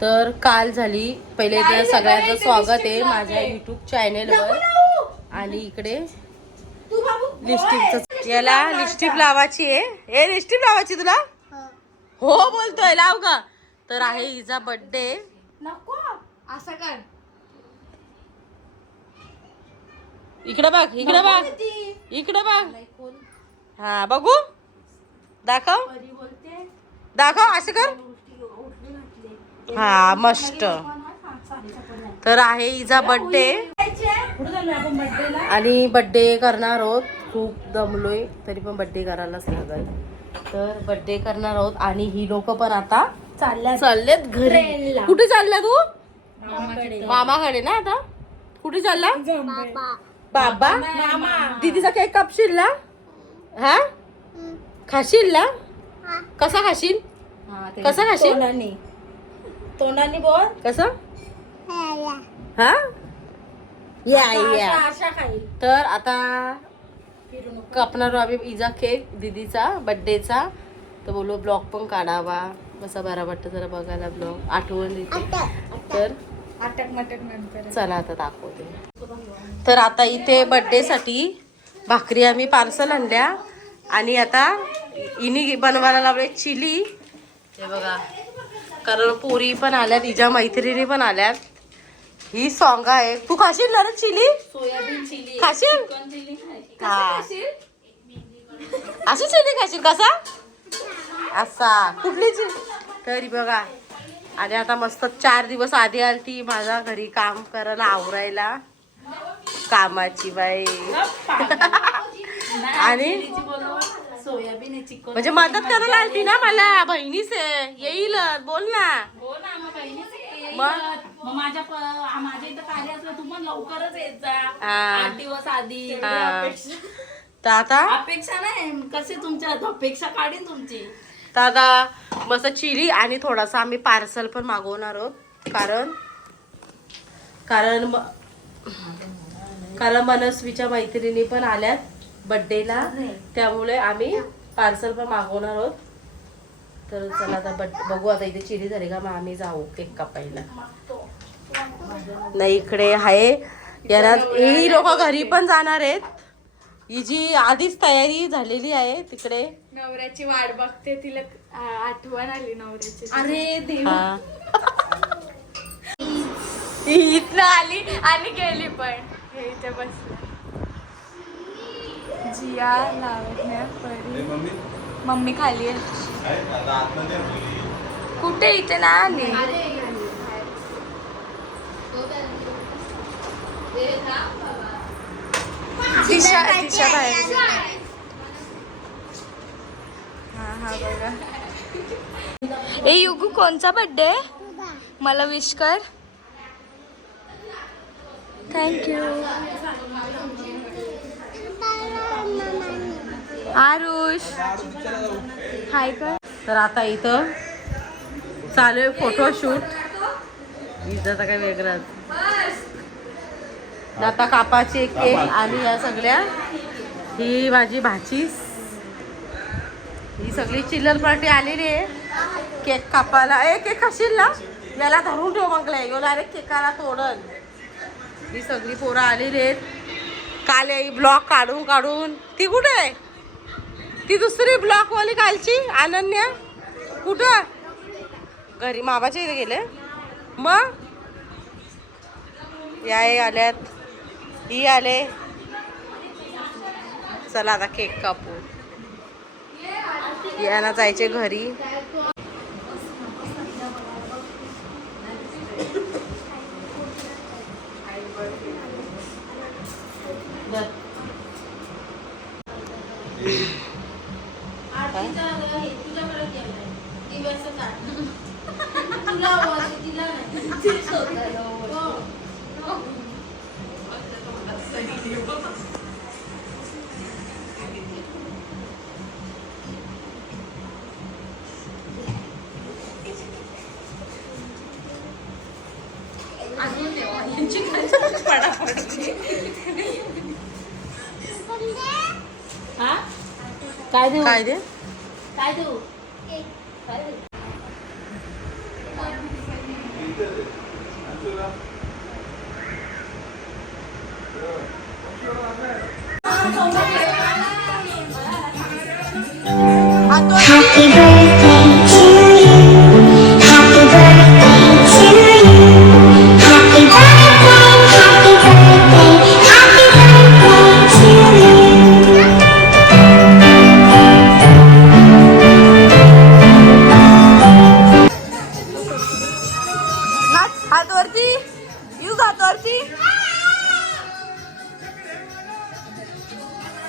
तर काल झाली. पहिले तर सगळ्यांचं स्वागत आहे माझ्या युट्यूब चॅनेलवर. आणि इकडे लिपस्टिकचं, याला लिपस्टिक लावायची आहे. हे लिपस्टिक लावायची तुला? हो बोलतोय, लाव का. तर आहे हिचा बर्थडे. नको असं कर. इकडे बघ, इकडे बघ, इकडे बघ. हा बघू, दाखव दाखव, असं कर. हा मस्त. तर आहे हिचा बर्थडे आणि बर्थडे करणार आहोत. खूप दमलोय तरी पण बर्थडे करायलाच लागल. तर बर्थडे करणार आहोत आणि ही लोक पण आता चाललेत घरी. कुठे चालल्या तू? मामाकडे ना. आता कुठे चालला? बाबा. दीदीचा केक कापशील ना? हा खाशील ना? कसा खाशील? कसा खाशील? तोंडाने बोल. कसं? हा या या. तर आता कापणार आम्ही इजा केक दीदीचा बर्थडेचा. तर बोलू ब्लॉग पण काढावा, कसा बरा वाटतं जरा बघायला ब्लॉग, आठवण येते. तर चला आता दाखवते. तर आता इथे बर्थडे साठी भाकरी आम्ही पार्सल आणल्या आणि आता इनी बनवायला लावले चिली. हे बघा, कारण पोरी पण आल्यात, तिच्या मैत्रिणी पण आल्यात. ही सॉंग आहे. तू खाशील ना रे चिली? सोयाबीन चिली खाशील? हा अशी चिली खाशील? कसा असा कुठली चिली? तरी बघा. आणि आता मस्त 4 दिवस आधी आली ती माझ्या घरी काम करायला, आवरायला. कामाची बाई. आणि सोयाबीन चिकन म्हणजे मदत करायला आलती ना मला. बहिणीच येईल, बोल ना. माझ्या इथं कार्य असलं तू पण लवकरच येत जा. 8 दिवस आधी. तर आता अपेक्षा नाही, कसे तुमच्या अपेक्षा काढीन तुमची. तर आता मस्त चिली आणि थोडासा आम्ही पार्सल पण मागवणार आहोत. कारण मनस्वीच्या मैत्रिणी पण आल्यात बर्थडेला, त्यामुळे आम्ही पार्सल पण मागवणार आहोत. तर चला आता बघू. आता इथे चिली झाली का मग आम्ही जाऊ केक कापायला. नाही इकडे आहे याला, ही लोक घरी पण जाणार आहेत. ही जी आधीच तयारी झालेली आहे तिकडे. नवऱ्याची वाट बघते, तिला आठवण आली नवऱ्याची. अरे देवा. इथनं आली आणि गेली पण. हे इथे बसले. जिया लावण्या परी. मम्मी खाली आहे. कुठे? इथे ना आली. दिशा बाहेर. हा बघा. ए युगू, कोणचा बर्थडे? मला विश कर. थँक्यू. आरुष हाय कर. तर आता इथं चालू आहे फोटोशूट. इथं काय वेगळंच. आता कापाची एक केक आणि या सगळ्या, ही माझी भाची, ही सगळी चिल्लर पार्टी आलेली आहे केक कापायला. केक खाशील ना? याला धरून ठेव मगला. यो डायरेक्ट केकाला तोडल. ही सगळी पोरं आलेली आहेत. काल ही ब्लॉक काढून ती कुठे आहे? ती दुसरी ब्लॉकवाली कालची अनन्या कुठं? घरी मामाच्या इथे गेले. मग या आल्यात, ही आले. चला आता केक कापू. यांना जायचे घरी. काय देऊ? काय दे? काय देऊ? Happy birthday to you. Happy birthday to you. Happy birthday, happy birthday, happy birthday to you. हात वरती युग हात वरती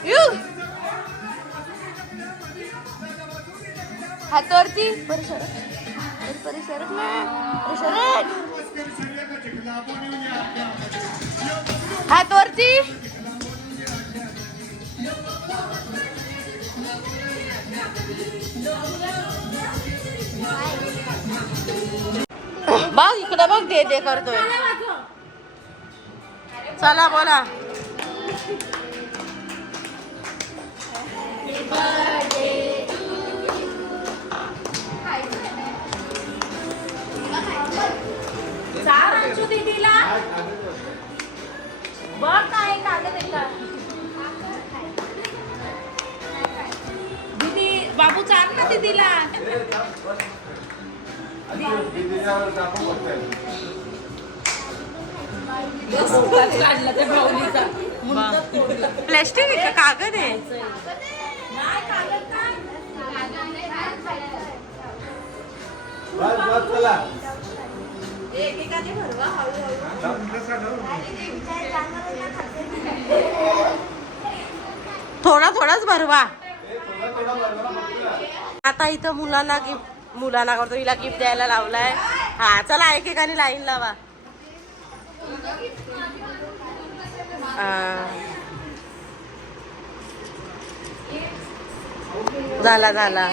युग हात वरती परिसरक ना परिसरक हात वरती बघ इकडे बघ दे दे करतोय चला बोला दीदीला बघ काय कागद आहे का दीदी बाबू चाल ना दीदीला काढला त्या भाऊलीचा प्लॅस्टिक आहे का कागद आहे नाही कागद काय एकेकाने भरवा थोडा थोडाच भरवा आता इथं मुलांना करतो हिला गिफ्ट द्यायला लावलाय हा चला एकेकाने लाईन लावा झाला झाला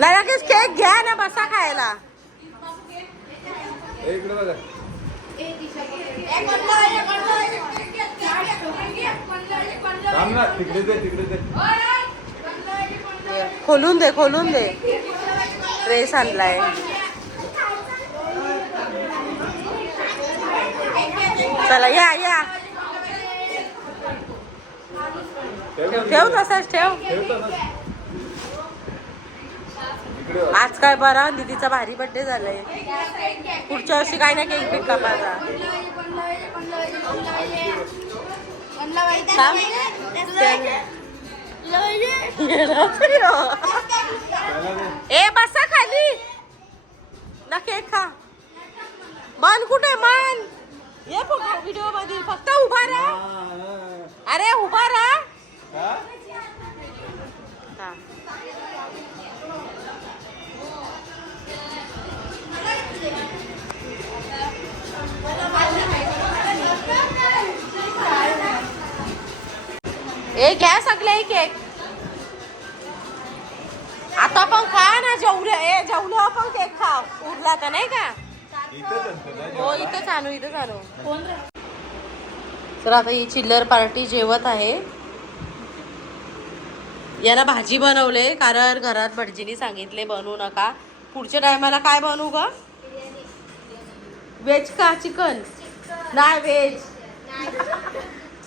लगेच केक घ्या ना बसा खायला खोलून दे ड्रेस आणलाय चला या ठेव तसाच ठेव आज काय बरा दीदीचा भारी बर्थडे झालाय पुढच्या वर्षी काय ना केक बिक कापायचा ए बसा खाली ना केक खा मान कुठे मान ये व्हिडिओ मध्ये फक्त उभा राहा अरे उभा राहा ए घ्या सगळे केक आता पण खा ना जेवलं पण केक खा उरला तर नाही का हो इथंच आणू तर आता ही चिल्लर पार्टी जेवत आहे याला भाजी बनवले कारण घरात भटजीनी सांगितले बनवू नका पुढच्या टायमाला काय बनवू ग व्हेज का चिकन नाही व्हेज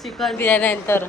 चिकन बिर्याणी नंतर